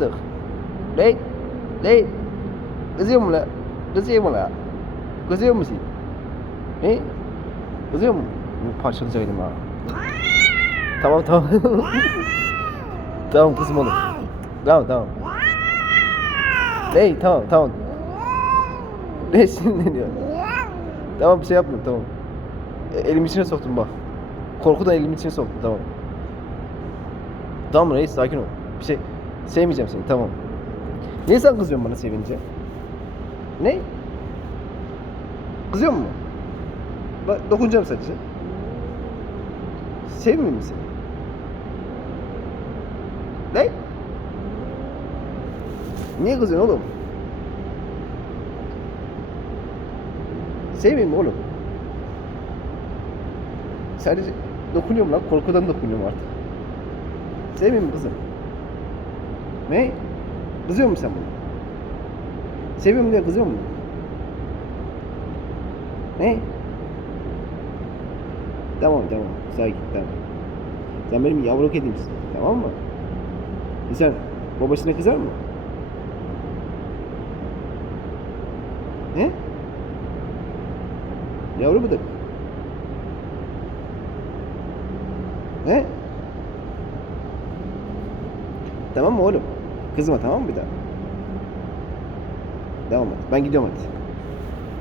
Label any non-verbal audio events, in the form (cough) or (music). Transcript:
Dık. Ne? Ne? Kızıyor mu la? Kızıyor mu la? Kızıyor musun? Ne? Kızıyor mu? Bu parçalayacaktım ha. Tamam tamam. (laughs) tamam kızım oğlum. Tamam tamam. Ne? Tamam tamam. Ne sinirleniyor? Tamam bir şey yapmıyorum tamam. E, Elim içine soktum bak. Korkudan elimin içine soktum tamam. Tamam reis sakin ol. Bir şey sevmeyeceğim seni tamam. Niye sen kızıyorsun bana sevince? Ne? Kızıyor mu? Bak dokunacağım sadece. Sevmiyor musun seni? Ne? Niye kızıyorsun oğlum? Sevmiyor mu oğlum? Sadece dokunuyorum lan korkudan dokunuyorum artık. Sevmiyor musun kızım? Ne? Kızıyor musun sen buna? Seviyorum diye kızıyor musun? Ne? Tamam tamam sakin tamam. Sen benim yavru kedimsin tamam mı? İnsan babasına kızar mı? Ne? Yavru bıdık. Ne? Tamam mı oğlum? Kızma tamam mı bir daha? Devam et. Ben gidiyorum hadi.